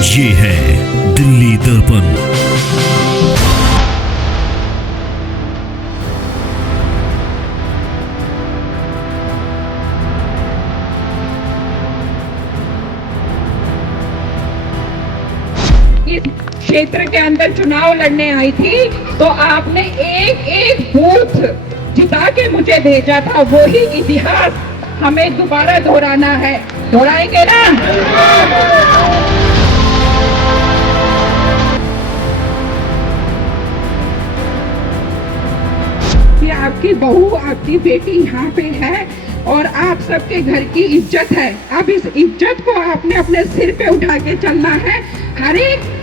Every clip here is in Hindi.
ये है दिल्ली दर्पण। इस क्षेत्र के अंदर चुनाव लड़ने आई थी तो आपने एक एक बूथ जिता के मुझे भेजा था। वही इतिहास हमें दोबारा दोहराना है। दोहराएंगे ना? कि आपकी बहू, आपकी बेटी यहाँ पे है और आप सबके घर की इज्जत है। अब इस इज्जत को आपने अपने सिर पे उठा के चलना है। हर एक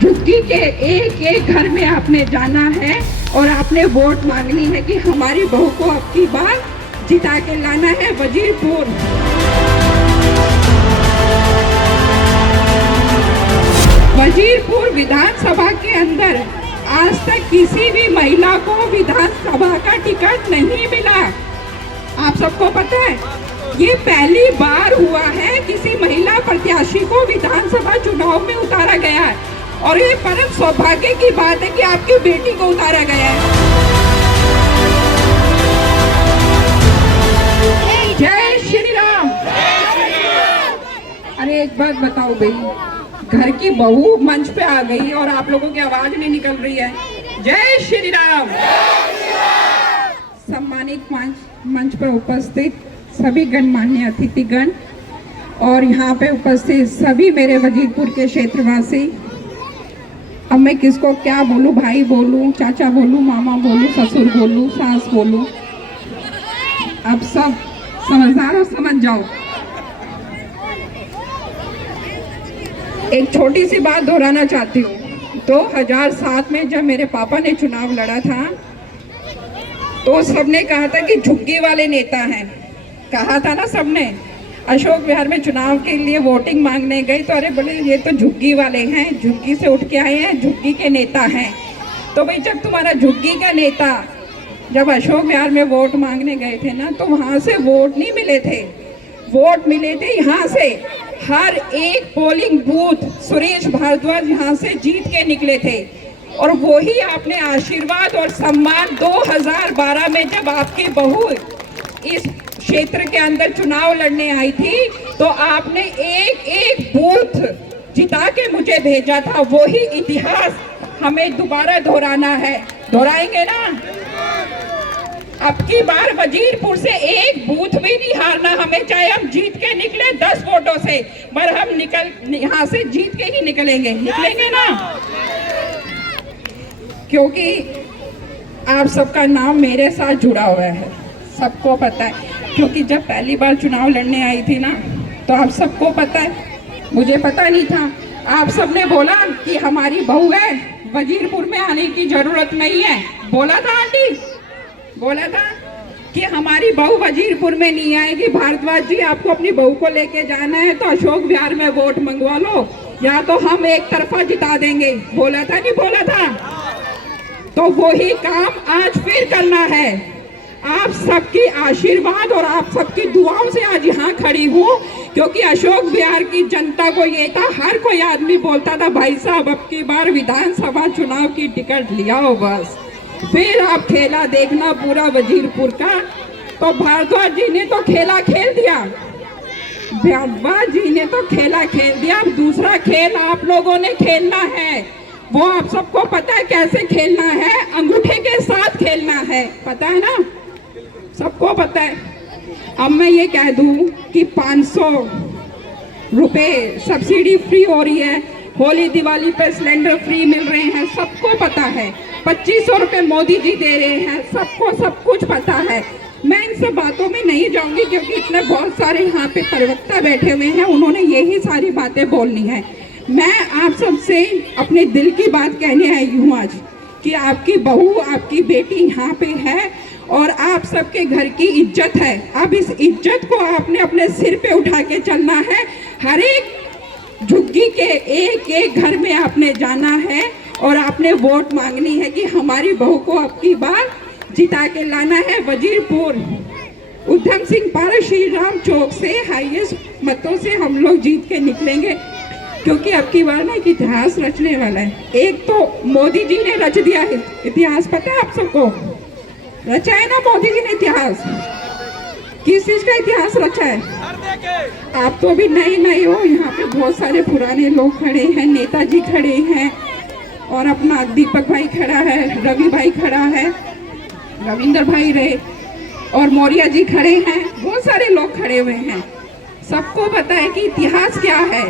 झुग्गी के एक एक घर में आपने जाना है और आपने वोट मांगनी है कि हमारी बहू को अब की बार जिता के लाना है वजीरपुर। वजीरपुर विधानसभा के अंदर आज तक किसी भी महिला को विधानसभा का टिकट नहीं मिला। आप सबको पता है, ये पहली बार हुआ है किसी महिला प्रत्याशी को विधानसभा चुनाव में उतारा गया है और ये परम सौभाग्य की बात है कि आपकी बेटी को उतारा गया है। जय श्री राम। अरे एक बात बताओ भाई, घर की बहू मंच पे आ गई और आप लोगों की आवाज नहीं निकल रही है। जय श्री राम। सम्मानित मंच पर उपस्थित सभी गणमान्य अतिथिगण और यहाँ पे उपस्थित सभी मेरे वजीरपुर के क्षेत्रवासी, अब मैं किसको क्या बोलूं, भाई बोलूं, चाचा बोलूं, मामा बोलूं, ससुर बोलूं, सास बोलूं, अब सब समझदार हो, समझ जाओ। एक छोटी सी बात दोहराना चाहती हूँ। 2007 में जब मेरे पापा ने चुनाव लड़ा था तो सबने कहा था कि झुग्गी वाले नेता हैं। कहा था ना सबने। अशोक विहार में चुनाव के लिए वोटिंग मांगने गई तो अरे बोले ये तो झुग्गी वाले हैं, झुग्गी से उठ के आए हैं, झुग्गी के नेता हैं। तो भाई जब तुम्हारा झुग्गी का नेता जब अशोक विहार में वोट मांगने गए थे ना तो वहाँ से वोट नहीं मिले थे, वोट मिले थे यहाँ से। हर एक पोलिंग बूथ सुरेश भारद्वाज यहाँ से जीत के निकले थे और वही आपने आशीर्वाद और सम्मान 2012 में जब आपकी बहू इस क्षेत्र के अंदर चुनाव लड़ने आई थी तो आपने एक एक बूथ जिता के मुझे भेजा था। वही इतिहास हमें दोबारा दोहराना है। दोहराएंगे ना? अब की बार वजीरपुर से एक बूथ भी नहीं हारना हमें, चाहे हम जीत के निकले 10 वोटों से, पर हम यहाँ से जीत के ही निकलेंगे। निकलेंगे ना? क्योंकि आप सबका नाम मेरे साथ जुड़ा हुआ है, सबको पता है। क्योंकि जब पहली बार चुनाव लड़ने आई थी ना तो आप सबको पता है, मुझे पता नहीं था। आप सबने बोला कि हमारी बहू है, वजीरपुर में आने की जरूरत नहीं है। बोला था आंटी, बोला था कि हमारी बहू वजीरपुर में नहीं आएगी। भारद्वाज जी आपको अपनी बहू को लेके जाना है तो अशोक विहार में वोट मंगवा लो या तो हम एक तरफा जिता देंगे। बोला था नहीं बोला था? तो वही काम आज फिर करना है। आप सबकी आशीर्वाद और आप सबकी दुआओं से आज यहाँ खड़ी हूँ क्योंकि अशोक विहार की जनता को ये था, हर कोई आदमी बोलता था भाई साहब अब की बार विधानसभा चुनाव की टिकट लिया हो बस, फिर आप खेला देखना पूरा वजीरपुर का। तो भारद्वाज जी ने तो खेला खेल दिया, भारद्वाज जी ने तो खेला खेल दिया। अब दूसरा खेल आप लोगों ने खेलना है, वो आप सबको पता है कैसे खेलना है, अंगूठे के साथ खेलना है, पता है ना? सबको पता है। अब मैं ये कह दूं कि 500 रुपए सब्सिडी फ्री हो रही है, होली दिवाली पे सिलेंडर फ्री मिल रहे हैं, सबको पता है। 2500 रुपए मोदी जी दे रहे हैं, सबको सब कुछ पता है। मैं इन सब बातों में नहीं जाऊंगी क्योंकि इतने बहुत सारे यहाँ पे प्रवक्ता बैठे हुए हैं, उन्होंने यही सारी बातें बोलनी है। मैं आप सबसे अपने दिल की बात कहने आई हूँ आज कि आपकी बहू, आपकी बेटी यहाँ पे है और आप सबके घर की इज्जत है। अब इस इज्जत को आपने अपने सिर पे उठा के चलना है। हर एक झुग्गी के एक एक घर में आपने जाना है और आपने वोट मांगनी है कि हमारी बहू को अब की बार जिता के लाना है वजीरपुर। उधम सिंह पार्क श्री राम चौक से हाईएस्ट मतों से हम लोग जीत के निकलेंगे। क्योंकि अब की बार ना एक इतिहास रचने वाला है। एक तो मोदी जी ने रच दिया है इतिहास, पता है आप सबको? रचा है ना मोदी जी ने इतिहास। किस चीज का इतिहास रचा है? आप तो अभी नए नए हो, यहाँ पे बहुत सारे पुराने लोग खड़े हैं, नेताजी खड़े हैं और अपना दीपक भाई खड़ा है, रवि भाई खड़ा है, रविंदर भाई रहे और मौर्य जी खड़े हैं, बहुत सारे लोग खड़े हुए हैं। सबको पता है कि इतिहास क्या है।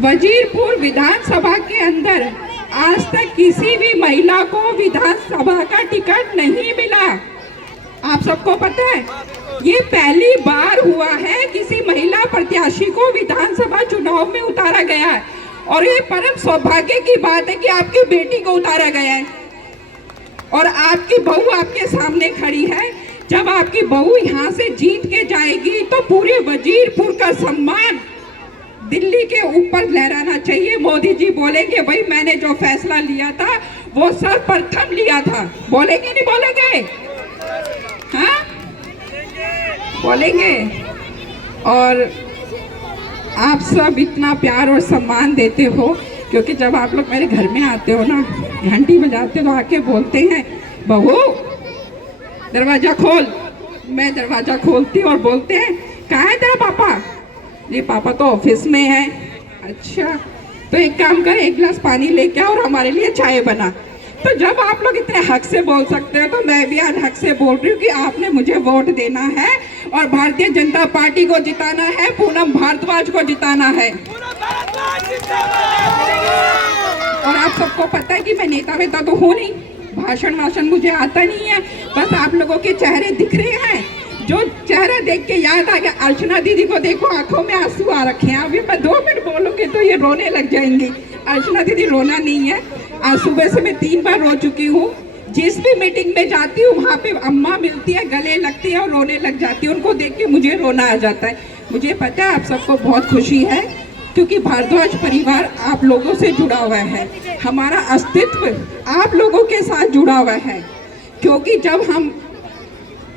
वजीरपुर विधानसभा के अंदर आज तक किसी भी महिला को विधानसभा का टिकट नहीं मिला। आप सबको पता है? ये पहली बार हुआ है किसी महिला प्रत्याशी को विधानसभा चुनाव में उतारा गया है और ये परम सौभाग्य की बात है कि आपकी बेटी को उतारा गया है और आपकी बहू आपके सामने खड़ी है। जब आपकी बहू यहाँ से जीत के जाएगी तो पूरे वजीरपुर का सम्मान दिल्ली के ऊपर लहराना चाहिए। मोदी जी बोलेंगे भाई मैंने जो फैसला लिया था वो सर्वप्रथम लिया था। बोलेंगे नहीं बोलेंगे? हाँ बोलेंगे। और आप सब इतना प्यार और सम्मान देते हो क्योंकि जब आप लोग मेरे घर में आते हो ना, घंटी बजाते हो तो आके बोलते हैं बहू दरवाजा खोल। मैं दरवाजा खोलती और बोलते हैं कहाँ है तेरा पापा? जी पापा तो ऑफिस में है। अच्छा तो एक काम कर, एक गिलास पानी लेके आओ और हमारे लिए चाय बना। तो जब आप लोग इतने हक से बोल सकते हो तो मैं भी आज हक से बोल रही हूँ कि आपने मुझे वोट देना है और भारतीय जनता पार्टी को जिताना है, पूनम भारद्वाज को जिताना है। और आप सबको पता है कि मैं नेता वेता तो हूँ नहीं, भाषण मुझे आता नहीं है, बस आप लोगों के चेहरे दिख रहे हैं। जो चेहरा देख के याद आ गया, अर्चना दीदी को देखो आंखों में आंसू आ रखे हैं। अभी मैं 2 मिनट बोलूंगी तो ये रोने लग जाएंगी। अर्चना दीदी रोना नहीं है, आज सुबह से मैं 3 बार रो चुकी हूँ। जिस भी मीटिंग में जाती हूँ वहाँ पे अम्मा मिलती है, गले लगती है और रोने लग जाती है। उनको देख के मुझे रोना आ जाता है। मुझे पता है आप सबको बहुत खुशी है क्योंकि भारद्वाज परिवार आप लोगों से जुड़ा हुआ है, हमारा अस्तित्व आप लोगों के साथ जुड़ा हुआ है। क्योंकि जब हम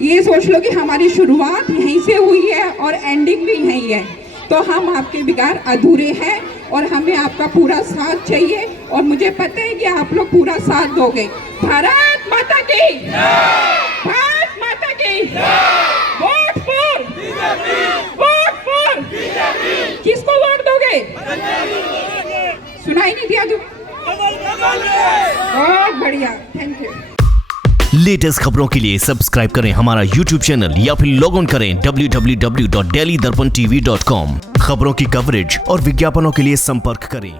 ये सोच लो कि हमारी शुरुआत यहीं से हुई है और एंडिंग भी यहीं है, तो हम आपके बिगाड़ अधूरे हैं और हमें आपका पूरा साथ चाहिए और मुझे पता है कि आप लोग पूरा साथ दोगे। भारत माता की, भारत माता की, वोट फॉर, वोट फॉर। किसको वोट दोगे? सुनाई नहीं दिया जो? बहुत बढ़िया, थैंक यू। लेटेस्ट खबरों के लिए सब्सक्राइब करें हमारा YouTube चैनल या फिर लॉग ऑन करें www.delhidarpantv.com। खबरों की कवरेज और विज्ञापनों के लिए संपर्क करें।